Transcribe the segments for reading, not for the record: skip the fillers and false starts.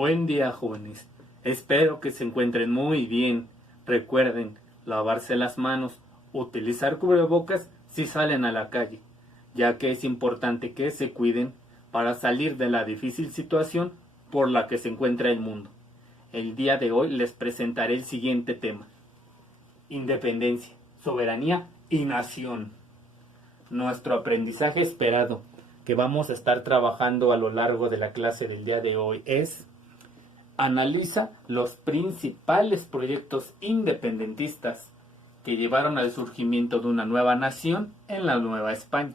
Buen día, jóvenes. Espero que se encuentren muy bien. Recuerden lavarse las manos, utilizar cubrebocas si salen a la calle, ya que es importante que se cuiden para salir de la difícil situación por la que se encuentra el mundo. El día de hoy les presentaré el siguiente tema: independencia, soberanía y nación. Nuestro aprendizaje esperado, que vamos a estar trabajando a lo largo de la clase del día de hoy, es: analiza los principales proyectos independentistas que llevaron al surgimiento de una nueva nación en la Nueva España.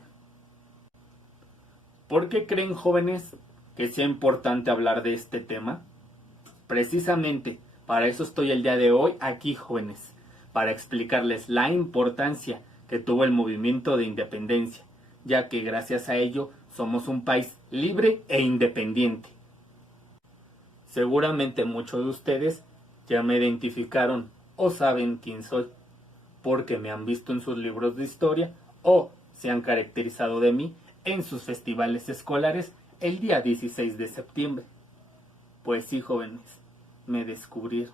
¿Por qué creen, jóvenes, que sea importante hablar de este tema? Precisamente para eso estoy el día de hoy aquí, jóvenes, para explicarles la importancia que tuvo el movimiento de independencia, ya que gracias a ello somos un país libre e independiente. Seguramente muchos de ustedes ya me identificaron o saben quién soy, porque me han visto en sus libros de historia o se han caracterizado de mí en sus festivales escolares el día 16 de septiembre. Pues sí, jóvenes, me descubrieron.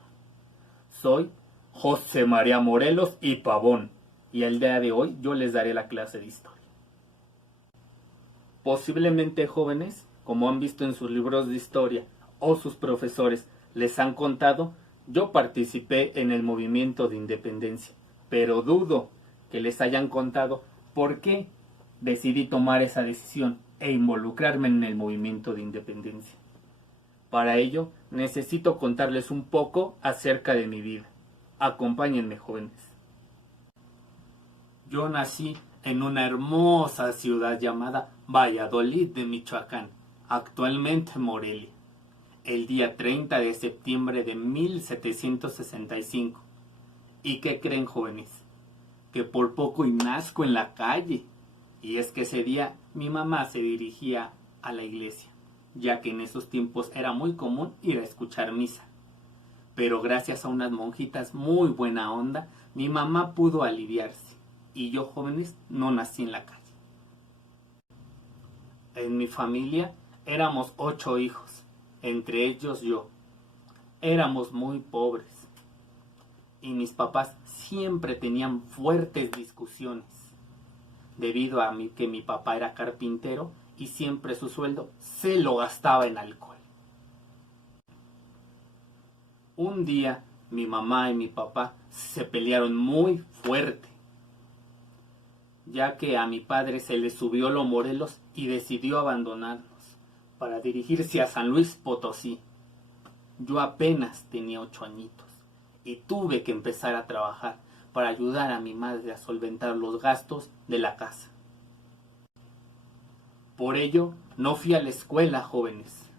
Soy José María Morelos y Pavón, y el día de hoy yo les daré la clase de historia. Posiblemente, jóvenes, como han visto en sus libros de historia o sus profesores les han contado, yo participé en el movimiento de independencia, pero dudo que les hayan contado por qué decidí tomar esa decisión e involucrarme en el movimiento de independencia. Para ello, necesito contarles un poco acerca de mi vida. Acompáñenme, jóvenes. Yo nací en una hermosa ciudad llamada Valladolid de Michoacán, actualmente Morelia, el día 30 de septiembre de 1765. ¿Y qué creen, jóvenes? Que por poco y nazco en la calle. Y es que ese día mi mamá se dirigía a la iglesia, ya que en esos tiempos era muy común ir a escuchar misa. Pero gracias a unas monjitas muy buena onda, mi mamá pudo aliviarse. Y yo, jóvenes, no nací en la calle. En mi familia éramos 8 hijos, entre ellos yo. Éramos muy pobres y mis papás siempre tenían fuertes discusiones, debido a que mi papá era carpintero y siempre su sueldo se lo gastaba en alcohol. Un día mi mamá y mi papá se pelearon muy fuerte, ya que a mi padre se le subió lo Morelos y decidió abandonarnos para dirigirse a San Luis Potosí. Yo apenas tenía 8 añitos y tuve que empezar a trabajar para ayudar a mi madre a solventar los gastos de la casa. Por ello, no fui a la escuela, jóvenes,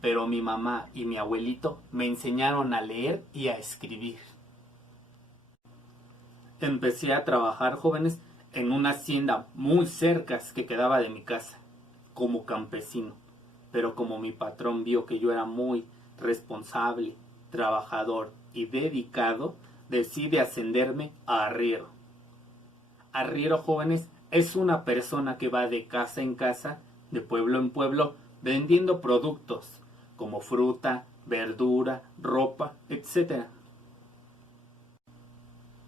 pero mi mamá y mi abuelito me enseñaron a leer y a escribir. Empecé a trabajar, jóvenes, en una hacienda muy cerca que quedaba de mi casa, como campesino. Pero como mi patrón vio que yo era muy responsable, trabajador y dedicado, decide ascenderme a arriero. Arriero, jóvenes, es una persona que va de casa en casa, de pueblo en pueblo, vendiendo productos como fruta, verdura, ropa, etc.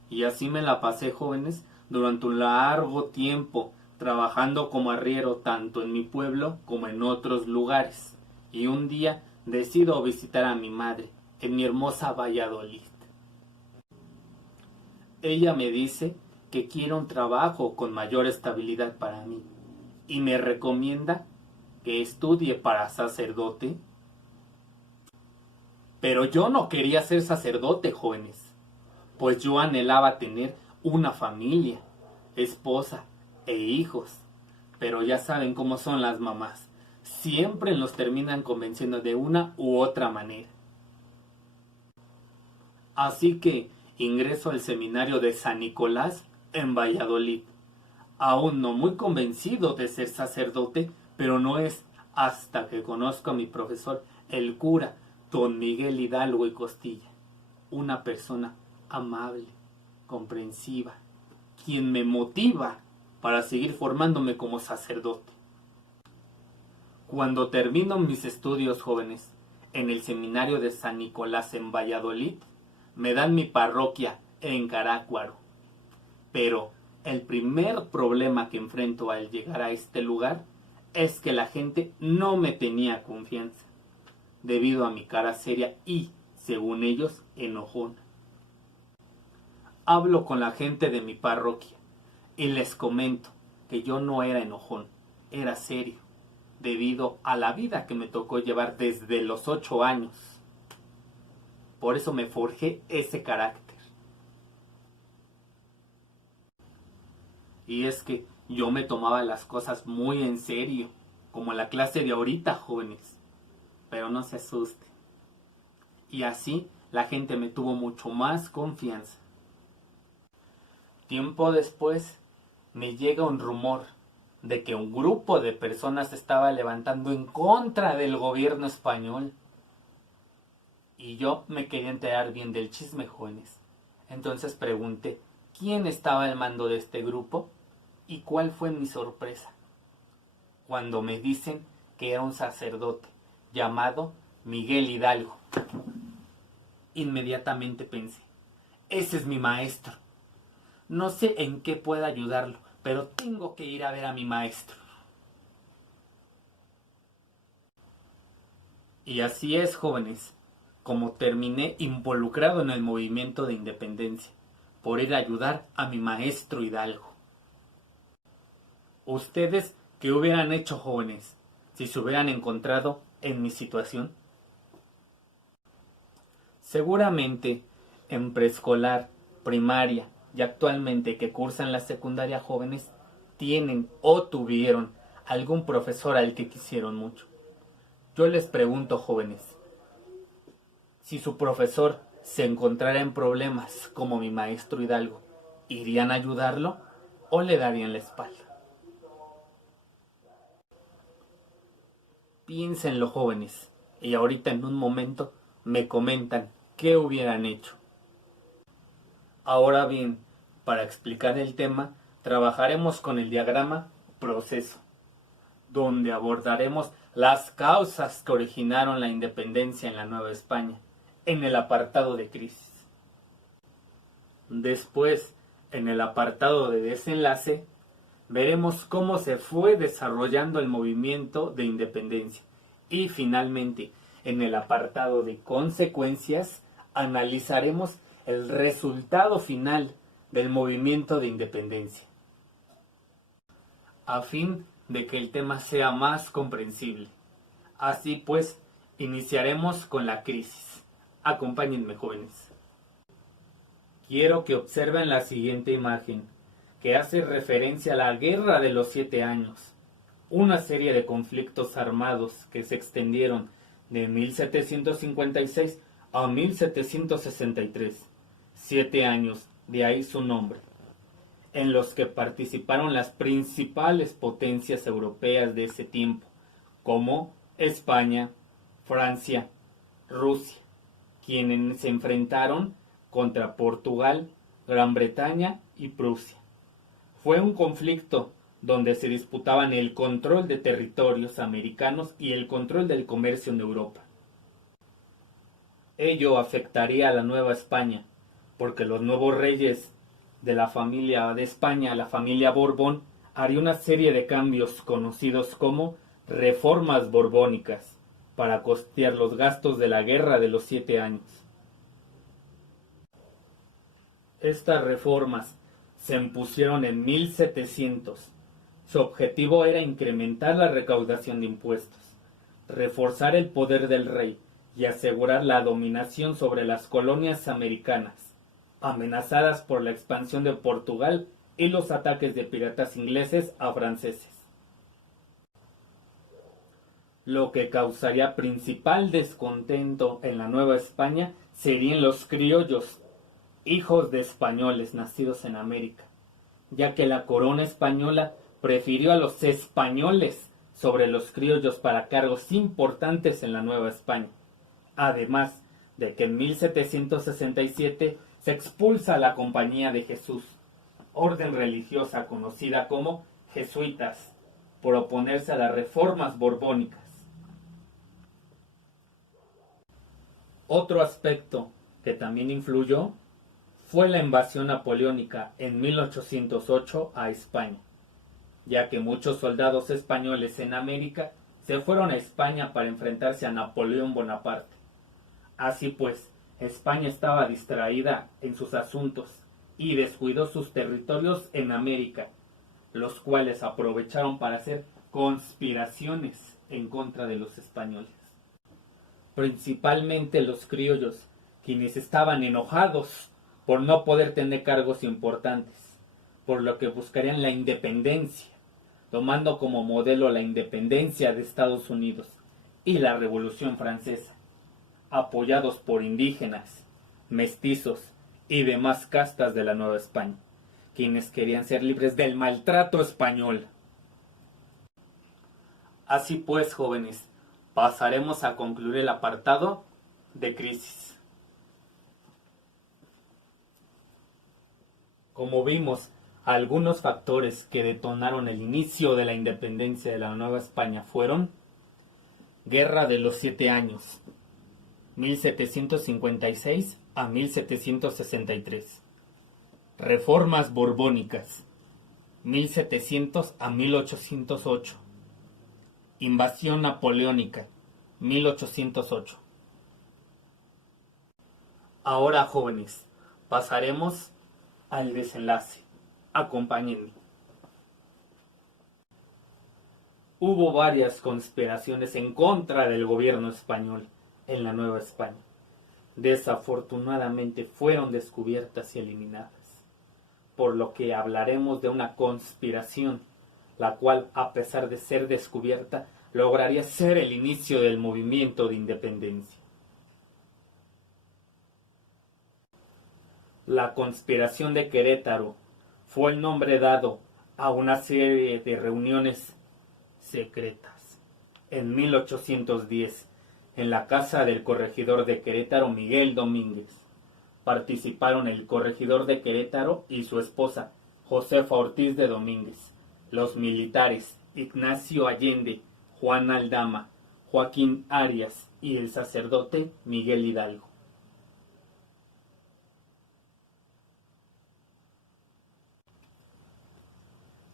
Y así me la pasé, jóvenes, durante un largo tiempo, trabajando como arriero tanto en mi pueblo como en otros lugares. Y un día decido visitar a mi madre en mi hermosa Valladolid. Ella me dice que quiere un trabajo con mayor estabilidad para mí y me recomienda que estudie para sacerdote. Pero yo no quería ser sacerdote, jóvenes, pues yo anhelaba tener una familia, esposa e hijos. Pero ya saben cómo son las mamás, siempre los terminan convenciendo de una u otra manera. Así que ingreso al seminario de San Nicolás en Valladolid, aún no muy convencido de ser sacerdote, pero no es hasta que conozco a mi profesor, el cura don Miguel Hidalgo y Costilla, una persona amable, comprensiva, quien me motiva para seguir formándome como sacerdote. Cuando termino mis estudios, jóvenes, en el seminario de San Nicolás en Valladolid, me dan mi parroquia en Carácuaro. Pero el primer problema que enfrento al llegar a este lugar es que la gente no me tenía confianza, debido a mi cara seria y, según ellos, enojona. Hablo con la gente de mi parroquia y les comento que yo no era enojón, era serio, debido a la vida que me tocó llevar desde los 8 años. Por eso me forjé ese carácter. Y es que yo me tomaba las cosas muy en serio, como la clase de ahorita, jóvenes. Pero no se asusten. Y así la gente me tuvo mucho más confianza. Tiempo después me llega un rumor de que un grupo de personas se estaba levantando en contra del gobierno español. Y yo me quería enterar bien del chisme, jóvenes. Entonces pregunté quién estaba al mando de este grupo y cuál fue mi sorpresa cuando me dicen que era un sacerdote llamado Miguel Hidalgo. Inmediatamente pensé, ese es mi maestro. No sé en qué pueda ayudarlo, pero tengo que ir a ver a mi maestro. Y así es, jóvenes, como terminé involucrado en el movimiento de independencia, por ir a ayudar a mi maestro Hidalgo. ¿Ustedes qué hubieran hecho, jóvenes, si se hubieran encontrado en mi situación? Seguramente en preescolar, primaria y actualmente que cursan la secundaria, jóvenes tienen o tuvieron algún profesor al que quisieron mucho. Yo les pregunto, jóvenes, si su profesor se encontrara en problemas como mi maestro Hidalgo, ¿irían a ayudarlo o le darían la espalda? Piénsenlo, jóvenes, y ahorita en un momento me comentan qué hubieran hecho. Ahora bien, para explicar el tema, trabajaremos con el diagrama proceso, donde abordaremos las causas que originaron la independencia en la Nueva España, en el apartado de crisis. Después, en el apartado de desenlace, veremos cómo se fue desarrollando el movimiento de independencia. Y finalmente, en el apartado de consecuencias, analizaremos el resultado final del movimiento de independencia, a fin de que el tema sea más comprensible. Así pues, iniciaremos con la crisis. Acompáñenme, jóvenes. Quiero que observen la siguiente imagen, que hace referencia a la Guerra de los 7 años, una serie de conflictos armados que se extendieron de 1756 a 1763, 7 años, de ahí su nombre, en los que participaron las principales potencias europeas de ese tiempo, como España, Francia, Rusia, quienes se enfrentaron contra Portugal, Gran Bretaña y Prusia. Fue un conflicto donde se disputaban el control de territorios americanos y el control del comercio en Europa. Ello afectaría a la Nueva España, porque los nuevos reyes de la familia de España, la familia Borbón, haría una serie de cambios conocidos como reformas borbónicas, para costear los gastos de la Guerra de los 7 años. Estas reformas se impusieron en 1700. Su objetivo era incrementar la recaudación de impuestos, reforzar el poder del rey y asegurar la dominación sobre las colonias americanas, amenazadas por la expansión de Portugal y los ataques de piratas ingleses a franceses. Lo que causaría principal descontento en la Nueva España serían los criollos, hijos de españoles nacidos en América, ya que la corona española prefirió a los españoles sobre los criollos para cargos importantes en la Nueva España. Además de que en 1767 se expulsa a la Compañía de Jesús, orden religiosa conocida como jesuitas, por oponerse a las reformas borbónicas. Otro aspecto que también influyó fue la invasión napoleónica en 1808 a España, ya que muchos soldados españoles en América se fueron a España para enfrentarse a Napoleón Bonaparte. Así pues, España estaba distraída en sus asuntos y descuidó sus territorios en América, los cuales aprovecharon para hacer conspiraciones en contra de los españoles. Principalmente los criollos, quienes estaban enojados por no poder tener cargos importantes, por lo que buscarían la independencia, tomando como modelo la independencia de Estados Unidos y la Revolución Francesa, apoyados por indígenas, mestizos y demás castas de la Nueva España, quienes querían ser libres del maltrato español. Así pues, jóvenes, pasaremos a concluir el apartado de crisis. Como vimos, algunos factores que detonaron el inicio de la independencia de la Nueva España fueron: Guerra de los 7 años, 1756 a 1763. Reformas borbónicas, 1700 a 1808. Invasión napoleónica, 1808. Ahora, jóvenes, pasaremos al desenlace. Acompáñenme. Hubo varias conspiraciones en contra del gobierno español en la Nueva España. Desafortunadamente fueron descubiertas y eliminadas, por lo que hablaremos de una conspiración, la cual, a pesar de ser descubierta, lograría ser el inicio del movimiento de independencia. La conspiración de Querétaro fue el nombre dado a una serie de reuniones secretas en 1810 en la casa del corregidor de Querétaro, Miguel Domínguez. Participaron el corregidor de Querétaro y su esposa, Josefa Ortiz de Domínguez, los militares Ignacio Allende, Juan Aldama, Joaquín Arias y el sacerdote Miguel Hidalgo.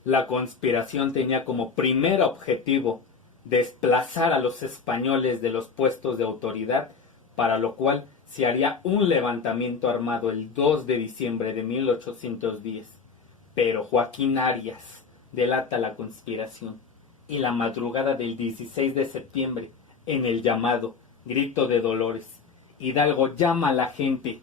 La conspiración tenía como primer objetivo desplazar a los españoles de los puestos de autoridad, para lo cual se haría un levantamiento armado el 2 de diciembre de 1810. Pero Joaquín Arias delata la conspiración y la madrugada del 16 de septiembre, en el llamado Grito de Dolores, Hidalgo llama a la gente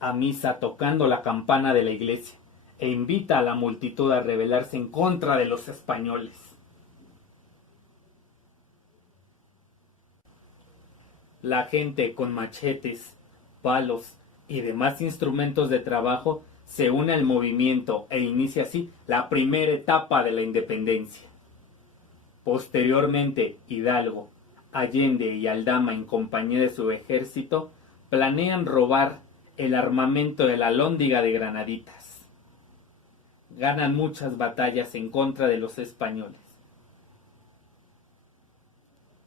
a misa tocando la campana de la iglesia e invita a la multitud a rebelarse en contra de los españoles. La gente con machetes, palos y demás instrumentos de trabajo se une al movimiento e inicia así la primera etapa de la independencia. Posteriormente, Hidalgo, Allende y Aldama, en compañía de su ejército, planean robar el armamento de la Alhóndiga de Granaditas. Ganan muchas batallas en contra de los españoles,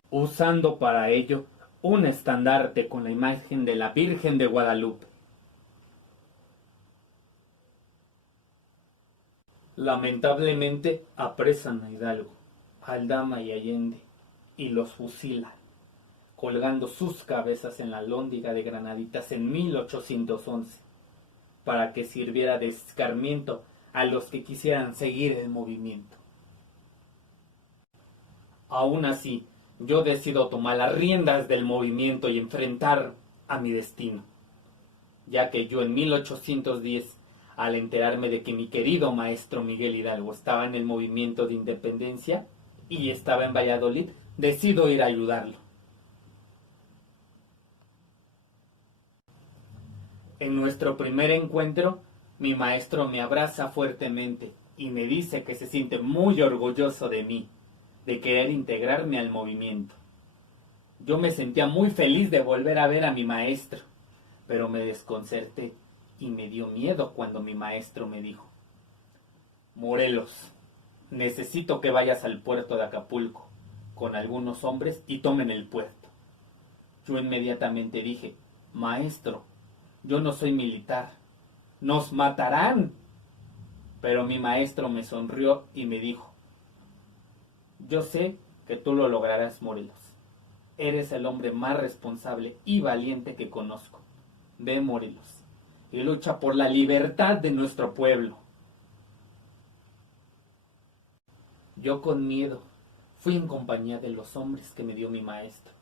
usando para ello un estandarte con la imagen de la Virgen de Guadalupe. Lamentablemente apresan a Hidalgo, Aldama y Allende y los fusilan, colgando sus cabezas en la Alhóndiga de Granaditas en 1811, para que sirviera de escarmiento a los que quisieran seguir el movimiento. Aún así, yo decido tomar las riendas del movimiento y enfrentar a mi destino, ya que yo en 1810, al enterarme de que mi querido maestro Miguel Hidalgo estaba en el movimiento de independencia y estaba en Valladolid, decido ir a ayudarlo. En nuestro primer encuentro, mi maestro me abraza fuertemente y me dice que se siente muy orgulloso de mí, de querer integrarme al movimiento. Yo me sentía muy feliz de volver a ver a mi maestro, pero me desconcerté y me dio miedo cuando mi maestro me dijo: Morelos, necesito que vayas al puerto de Acapulco con algunos hombres y tomen el puerto. Yo inmediatamente dije: maestro, yo no soy militar, nos matarán. Pero mi maestro me sonrió y me dijo: yo sé que tú lo lograrás, Morelos. Eres el hombre más responsable y valiente que conozco. Ve, Morelos, y lucha por la libertad de nuestro pueblo. Yo con miedo fui en compañía de los hombres que me dio mi maestro.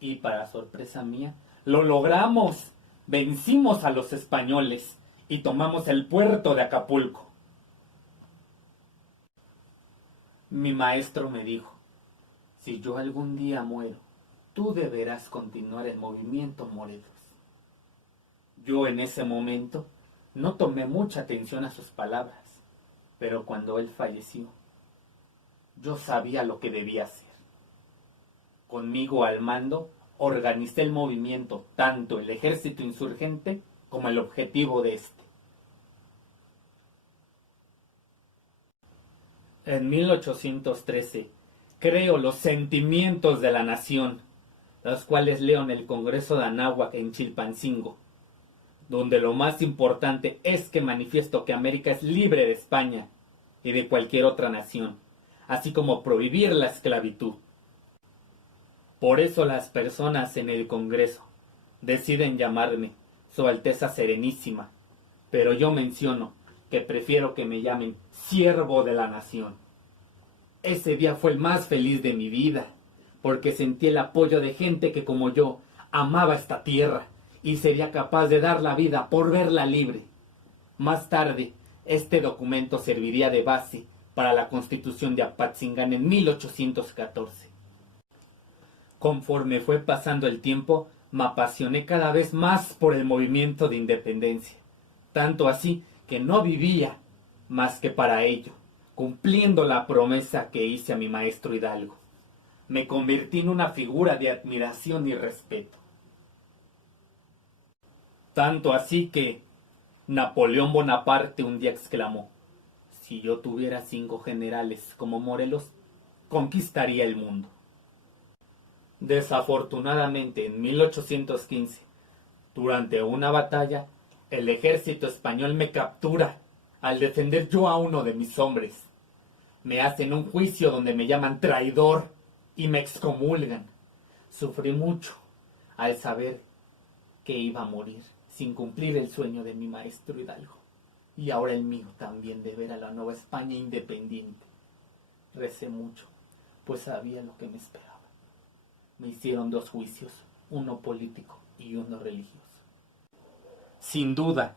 Y para sorpresa mía, lo logramos. Vencimos a los españoles y tomamos el puerto de Acapulco. Mi maestro me dijo: si yo algún día muero, tú deberás continuar el movimiento, Morelos. Yo en ese momento no tomé mucha atención a sus palabras, pero cuando él falleció, yo sabía lo que debía hacer. Conmigo al mando, organicé el movimiento, tanto el ejército insurgente como el objetivo de este. En 1813 creo los sentimientos de la nación, los cuales leo en el Congreso de Anáhuac en Chilpancingo, donde lo más importante es que manifiesto que América es libre de España y de cualquier otra nación, así como prohibir la esclavitud. Por eso las personas en el Congreso deciden llamarme Su Alteza Serenísima, pero yo menciono que prefiero que me llamen Siervo de la Nación. Ese día fue el más feliz de mi vida, porque sentí el apoyo de gente que como yo amaba esta tierra y sería capaz de dar la vida por verla libre. Más tarde, este documento serviría de base para la Constitución de Apatzingán en 1814. Conforme fue pasando el tiempo, me apasioné cada vez más por el movimiento de independencia, tanto así que no vivía más que para ello, cumpliendo la promesa que hice a mi maestro Hidalgo. Me convertí en una figura de admiración y respeto. Tanto así que Napoleón Bonaparte un día exclamó: si yo tuviera 5 generales como Morelos, conquistaría el mundo. Desafortunadamente, en 1815, durante una batalla, el ejército español me captura al defender yo a uno de mis hombres. Me hacen un juicio donde me llaman traidor y me excomulgan. Sufrí mucho al saber que iba a morir sin cumplir el sueño de mi maestro Hidalgo, y ahora el mío también, de ver a la Nueva España independiente. Recé mucho, pues sabía lo que me esperaba. Me hicieron 2 juicios, uno político y uno religioso. Sin duda,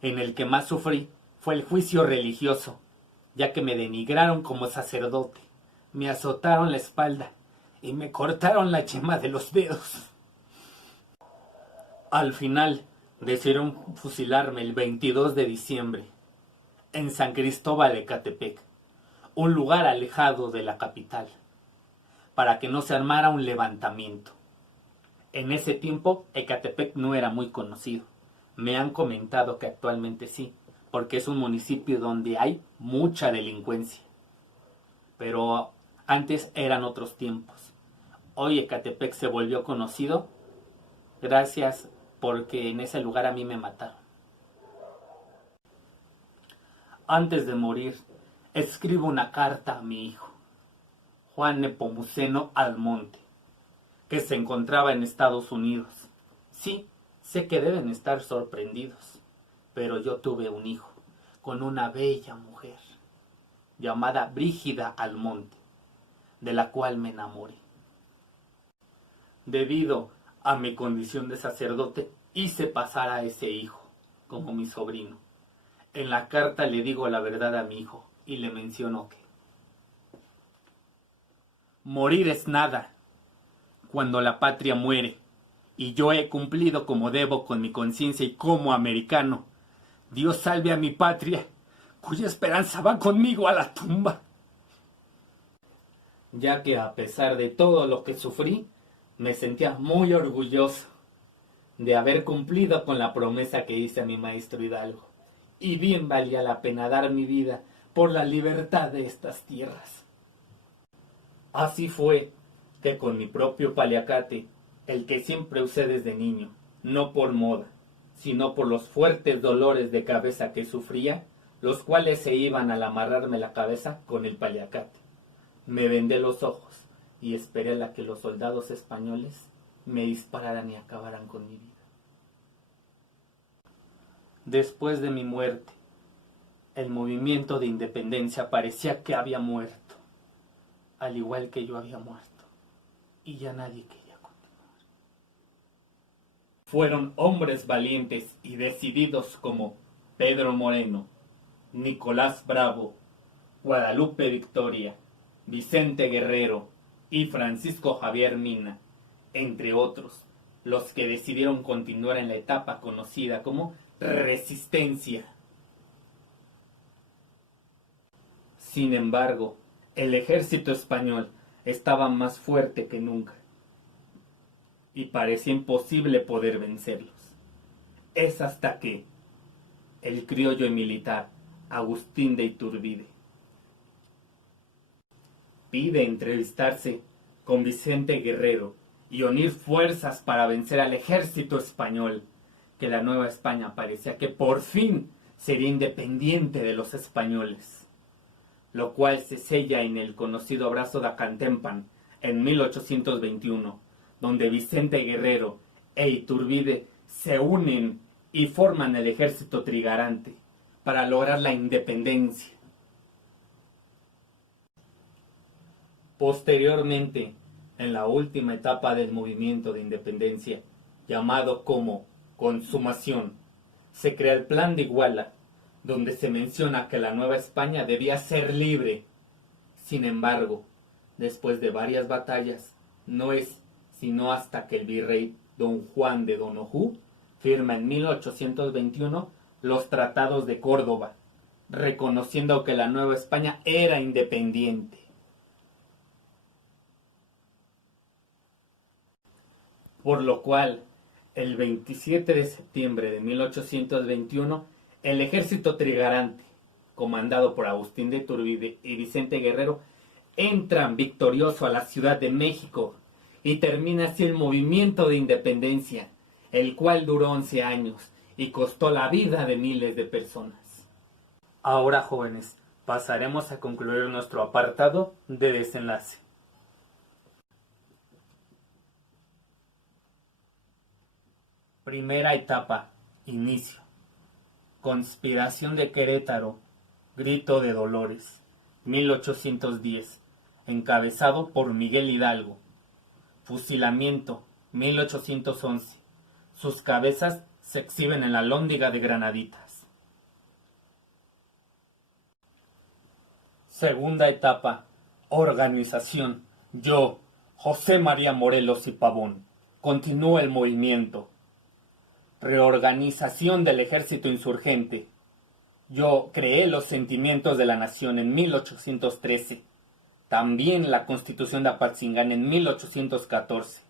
en el que más sufrí fue el juicio religioso, ya que me denigraron como sacerdote, me azotaron la espalda y me cortaron la yema de los dedos. Al final, decidieron fusilarme el 22 de diciembre, en San Cristóbal de Ecatepec, un lugar alejado de la capital, para que no se armara un levantamiento. En ese tiempo, Ecatepec no era muy conocido. Me han comentado que actualmente sí, porque es un municipio donde hay mucha delincuencia. Pero antes eran otros tiempos. Hoy Ecatepec se volvió conocido gracias porque en ese lugar a mí me mataron. Antes de morir, escribo una carta a mi hijo, Juan Nepomuceno Almonte, que se encontraba en Estados Unidos. Sí, sé que deben estar sorprendidos, pero yo tuve un hijo con una bella mujer llamada Brígida Almonte, de la cual me enamoré. Debido a mi condición de sacerdote, hice pasar a ese hijo como mi sobrino. En la carta le digo la verdad a mi hijo y le menciono que morir es nada cuando la patria muere, y yo he cumplido como debo con mi conciencia y como americano. Dios salve a mi patria, cuya esperanza va conmigo a la tumba. Ya que a pesar de todo lo que sufrí, me sentía muy orgulloso de haber cumplido con la promesa que hice a mi maestro Hidalgo, y bien valía la pena dar mi vida por la libertad de estas tierras. Así fue que con mi propio paliacate el que siempre usé desde niño, no por moda, sino por los fuertes dolores de cabeza que sufría, los cuales se iban al amarrarme la cabeza con el paliacate. Me vendé los ojos y esperé a que los soldados españoles me dispararan y acabaran con mi vida. Después de mi muerte, el movimiento de independencia parecía que había muerto, al igual que yo había muerto, y ya nadie quería continuar. Fueron hombres valientes y decididos como Pedro Moreno, Nicolás Bravo, Guadalupe Victoria, Vicente Guerrero y Francisco Javier Mina, entre otros, los que decidieron continuar en la etapa conocida como resistencia. Sin embargo, el ejército español estaba más fuerte que nunca y parecía imposible poder vencerlos. Es hasta que el criollo y militar Agustín de Iturbide pide entrevistarse con Vicente Guerrero y unir fuerzas para vencer al ejército español, que la Nueva España parecía que por fin sería independiente de los españoles, lo cual se sella en el conocido Abrazo de Acantempan en 1821, donde Vicente Guerrero e Iturbide se unen y forman el ejército trigarante para lograr la independencia. Posteriormente, en la última etapa del movimiento de independencia, llamado como Consumación, se crea el Plan de Iguala, donde se menciona que la Nueva España debía ser libre. Sin embargo, después de varias batallas, no es sino hasta que el virrey Don Juan de Donojú firma en 1821 los Tratados de Córdoba, reconociendo que la Nueva España era independiente. Por lo cual, el 27 de septiembre de 1821, el ejército trigarante, comandado por Agustín de Iturbide y Vicente Guerrero, entran victorioso a la Ciudad de México y termina así el movimiento de independencia, el cual duró 11 años y costó la vida de miles de personas. Ahora, jóvenes, pasaremos a concluir nuestro apartado de desenlace. Primera etapa, inicio. Conspiración de Querétaro, Grito de Dolores, 1810, encabezado por Miguel Hidalgo. Fusilamiento, 1811. Sus cabezas se exhiben en la Alhóndiga de Granaditas. Segunda etapa, organización. Yo, José María Morelos y Pavón, continúa el movimiento. Reorganización del ejército insurgente. Yo creé los sentimientos de la nación en 1813. También la Constitución de Apatzingán en 1814.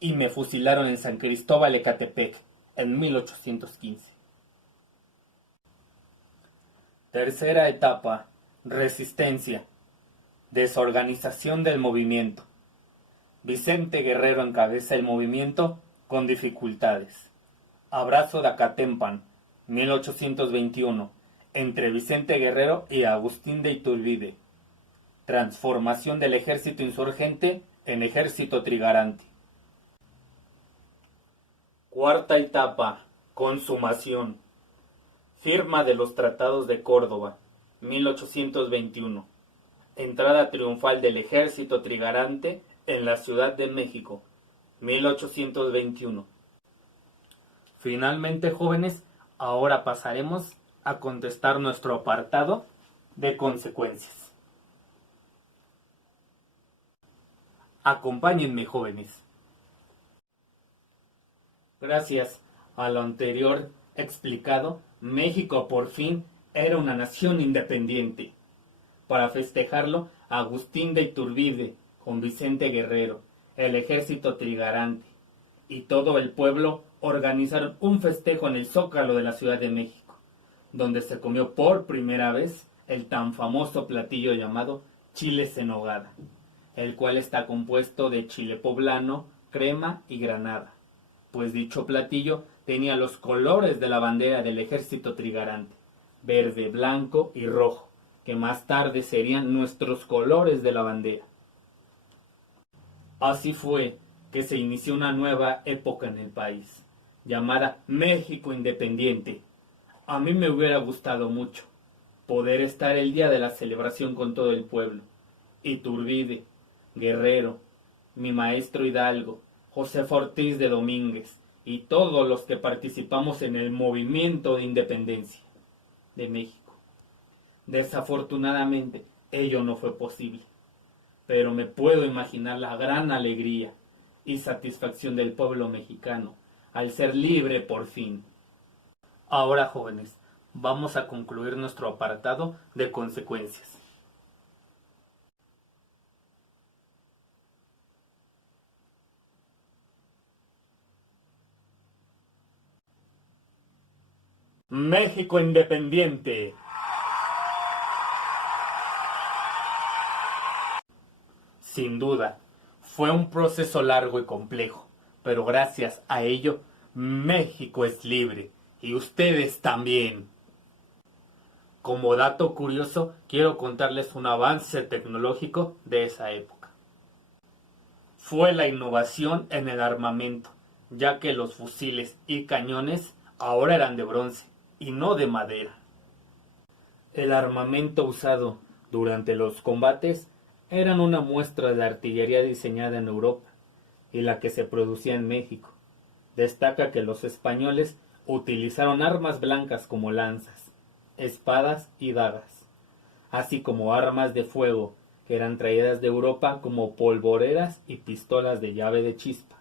Y me fusilaron en San Cristóbal Ecatepec en 1815. Tercera etapa, resistencia. Desorganización del movimiento. Vicente Guerrero encabeza el movimiento con dificultades. Abrazo de Acatempan, 1821, entre Vicente Guerrero y Agustín de Iturbide. Transformación del ejército insurgente en ejército trigarante. Cuarta etapa, consumación. Firma de los Tratados de Córdoba, 1821. Entrada triunfal del ejército trigarante en la Ciudad de México, 1821. Finalmente, jóvenes, ahora pasaremos a contestar nuestro apartado de consecuencias. Acompáñenme, jóvenes. Gracias a lo anterior explicado, México por fin era una nación independiente. Para festejarlo, Agustín de Iturbide, con Vicente Guerrero, el ejército trigarante y todo el pueblo organizaron un festejo en el Zócalo de la Ciudad de México, donde se comió por primera vez el tan famoso platillo llamado chiles en nogada, el cual está compuesto de chile poblano, crema y granada, pues dicho platillo tenía los colores de la bandera del ejército trigarante, verde, blanco y rojo, que más tarde serían nuestros colores de la bandera. Así fue que se inició una nueva época en el país, llamada México Independiente. A mí me hubiera gustado mucho poder estar el día de la celebración con todo el pueblo. Iturbide, Guerrero, mi maestro Hidalgo, Josefa Ortiz de Domínguez y todos los que participamos en el movimiento de independencia de México. Desafortunadamente, ello no fue posible, pero me puedo imaginar la gran alegría y satisfacción del pueblo mexicano al ser libre por fin. Ahora, jóvenes, vamos a concluir nuestro apartado de consecuencias. México Independiente. Sin duda, fue un proceso largo y complejo, pero gracias a ello, México es libre y ustedes también. Como dato curioso, quiero contarles un avance tecnológico de esa época. Fue la innovación en el armamento, ya que los fusiles y cañones ahora eran de bronce y no de madera. El armamento usado durante los combates eran una muestra de artillería diseñada en Europa y la que se producía en México. Destaca que los españoles utilizaron armas blancas como lanzas, espadas y dagas, así como armas de fuego que eran traídas de Europa como polvoreras y pistolas de llave de chispa.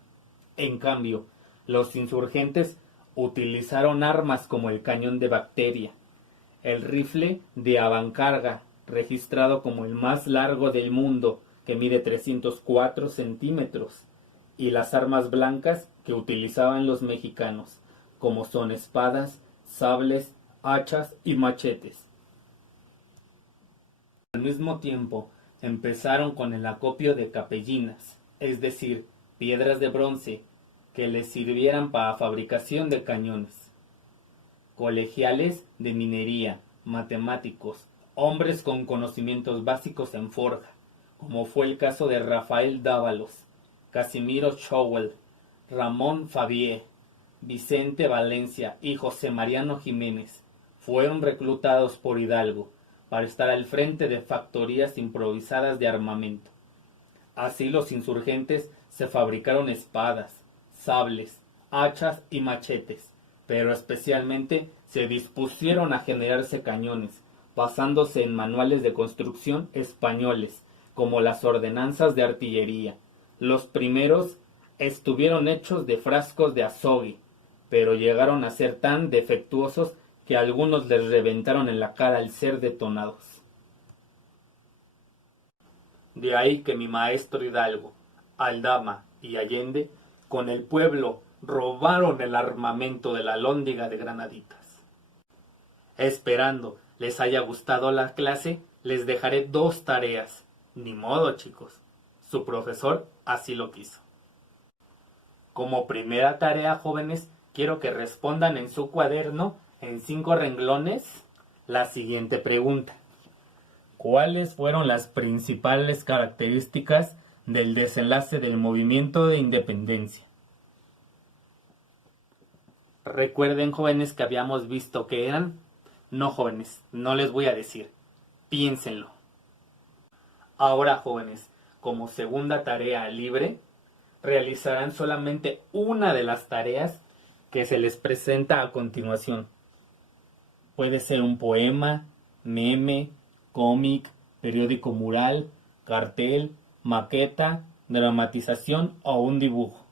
En cambio, los insurgentes utilizaron armas como el cañón de bacteria, el rifle de avancarga, registrado como el más largo del mundo, que mide 304 centímetros, y las armas blancas que utilizaban los mexicanos, como son espadas, sables, hachas y machetes. Al mismo tiempo, empezaron con el acopio de capellinas, es decir, piedras de bronce, que les sirvieran para fabricación de cañones. Colegiales de minería, matemáticos, hombres con conocimientos básicos en forja, como fue el caso de Rafael Dávalos, Casimiro Schowell, Ramón Fabié, Vicente Valencia y José Mariano Jiménez, fueron reclutados por Hidalgo para estar al frente de factorías improvisadas de armamento. Así los insurgentes se fabricaron espadas, sables, hachas y machetes, pero especialmente se dispusieron a generarse cañones, basándose en manuales de construcción españoles, como las ordenanzas de artillería. Los primeros estuvieron hechos de frascos de azogue, pero llegaron a ser tan defectuosos que algunos les reventaron en la cara al ser detonados. De ahí que mi maestro Hidalgo, Aldama y Allende, con el pueblo, robaron el armamento de la Alhóndiga de Granaditas. Esperando les haya gustado la clase, les dejaré 2 tareas. Ni modo, chicos. Su profesor así lo quiso. Como primera tarea, jóvenes, quiero que respondan en su cuaderno, en 5 renglones, la siguiente pregunta. ¿Cuáles fueron las principales características del desenlace del movimiento de independencia? Recuerden, jóvenes, que habíamos visto que eran... No, jóvenes, no les voy a decir. Piénsenlo. Ahora, jóvenes, como segunda tarea libre, realizarán solamente una de las tareas que se les presenta a continuación. Puede ser un poema, meme, cómic, periódico mural, cartel, maqueta, dramatización o un dibujo,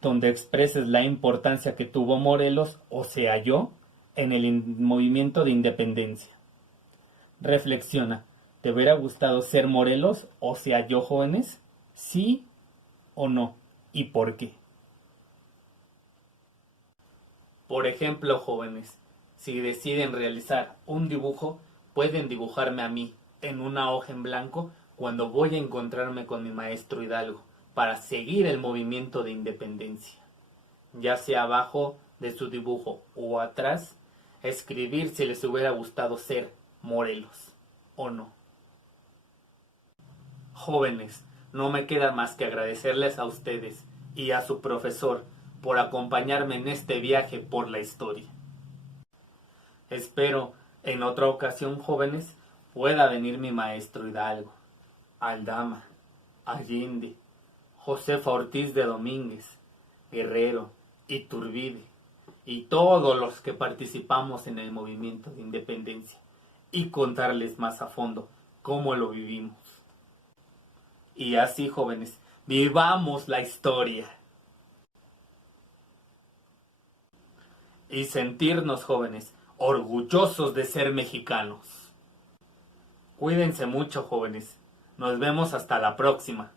donde expreses la importancia que tuvo Morelos, o sea yo, en el movimiento de independencia. Reflexiona, ¿te hubiera gustado ser Morelos, o sea yo, jóvenes? ¿Sí o no? ¿Y por qué? Por ejemplo, jóvenes, si deciden realizar un dibujo, pueden dibujarme a mí en una hoja en blanco cuando voy a encontrarme con mi maestro Hidalgo, para seguir el movimiento de independencia. Ya sea abajo de su dibujo o atrás, escribir si les hubiera gustado ser Morelos o no. Jóvenes, no me queda más que agradecerles a ustedes y a su profesor por acompañarme en este viaje por la historia. Espero en otra ocasión, jóvenes, pueda venir mi maestro Hidalgo, Aldama, Allende, Josefa Ortiz de Domínguez, Guerrero, Iturbide y todos los que participamos en el movimiento de independencia y contarles más a fondo cómo lo vivimos. Y así, jóvenes, vivamos la historia. Y sentirnos, jóvenes, orgullosos de ser mexicanos. Cuídense mucho, jóvenes. Nos vemos hasta la próxima.